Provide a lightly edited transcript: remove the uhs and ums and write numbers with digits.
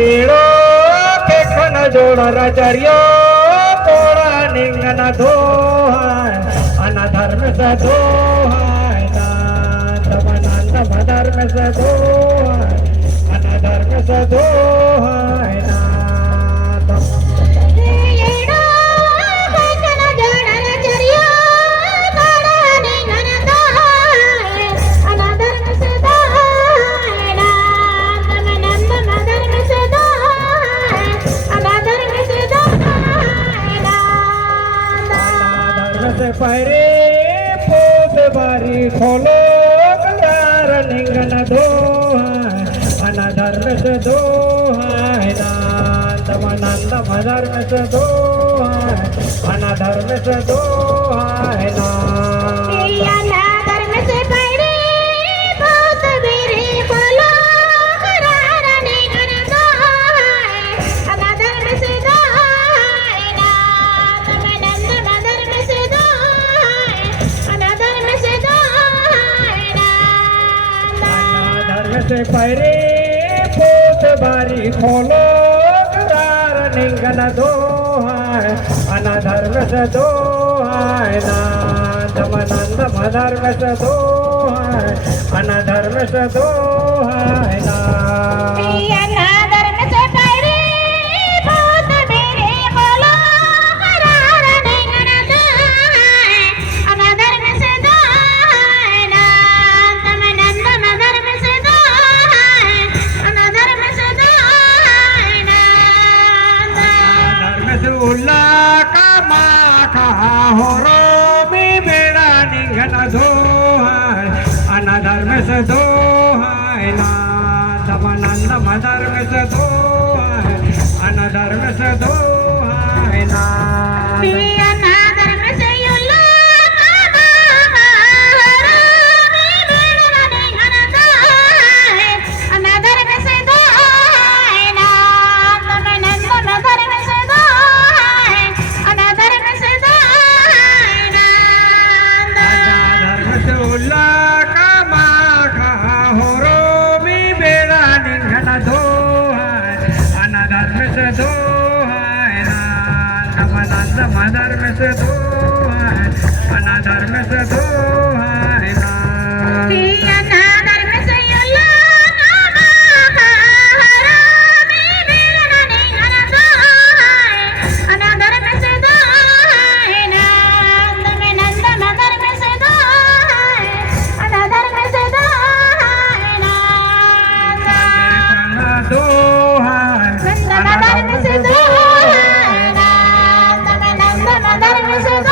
ईड़ो के खन जोड़ रचरियो कोड़ा निंगन दो अनधर्म से दो नाम धर्म से दो अनधर्म से दो परे पोत बारी खोलो करार निंगन दो अनधर्म से दो नंद धर्म से दो अनधर्म से दो से परे पोत बारी खोलो करार निंगन दो अनधर्म से दो नंद धर्म से दो अनधर्म से दो उल्ला का माखा हो रो मी बेड़ा निंगन दो अनधर्म से दो नंद धर्म से दो अनधर्म से दो धर्म से दो अनधर्म से दो धर्म से